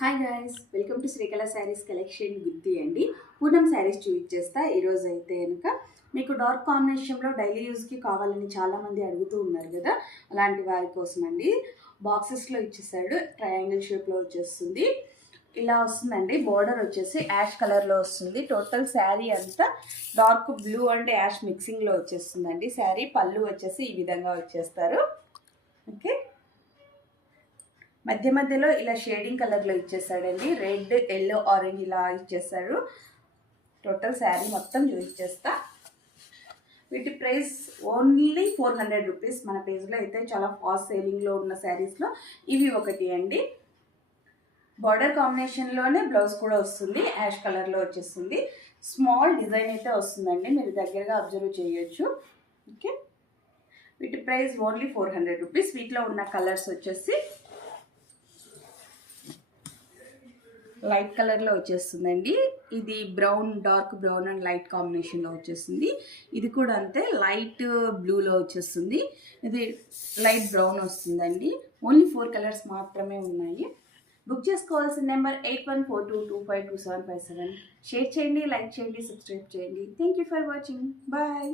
Hi guys, welcome to Srikala saris collection Gooty అండి. పూనం శారీస్ చూపించేస్తా. ఈరోజు అయితే కనుక మీకు డార్క్ కాంబినేషన్లో డైలీ యూస్కి కావాలని చాలామంది అడుగుతూ ఉన్నారు కదా, అలాంటి వారి కోసం అండి. బాక్సెస్లో ఇచ్చేసాడు, ట్రయాంగిల్ షేప్లో వచ్చేస్తుంది. ఇలా వస్తుందండి. బోర్డర్ వచ్చేసి యాష్ కలర్లో వస్తుంది. టోటల్ శారీ అంతా డార్క్ బ్లూ అండ్ యాష్ మిక్సింగ్లో వచ్చేస్తుందండి. శారీ పళ్ళు వచ్చేసి ఈ విధంగా వచ్చేస్తారు. ఓకే, మధ్య మధ్యలో ఇలా షేడింగ్ కలర్లో ఇచ్చేసాడండి. రెడ్, ఎల్లో, ఆరెంజ్ ఇలా ఇచ్చేసాడు. టోటల్ శారీ మొత్తం చూపించేస్తా. వీటి ప్రైస్ ఓన్లీ 400 రూపీస్. మన పేజ్లో అయితే చాలా ఫాస్ట్ సేలింగ్లో ఉన్న శారీస్లో ఇవి ఒకటి అండి. బార్డర్ కాంబినేషన్లోనే బ్లౌజ్ కూడా వస్తుంది, యాష్ కలర్లో వచ్చేస్తుంది. స్మాల్ డిజైన్ అయితే వస్తుందండి, మీరు దగ్గరగా అబ్జర్వ్ చేయొచ్చు. ఓకే, వీటి ప్రైస్ ఓన్లీ 400 రూపీస్. వీటిలో ఉన్న కలర్స్ వచ్చేసి లైట్ కలర్లో వచ్చేస్తుందండి. ఇది brown, dark brown and light కాంబినేషన్లో వచ్చేస్తుంది. ఇది కూడా అంతే, లైట్ బ్లూలో వచ్చేస్తుంది. ఇది లైట్ బ్రౌన్ వస్తుందండి. ఓన్లీ 4 కలర్స్ మాత్రమే ఉన్నాయి. బుక్ చేసుకోవాల్సిన నెంబర్ 8142252757. షేర్ చేయండి, లైక్ చేయండి, సబ్స్క్రైబ్ చేయండి. Thank you for watching. Bye.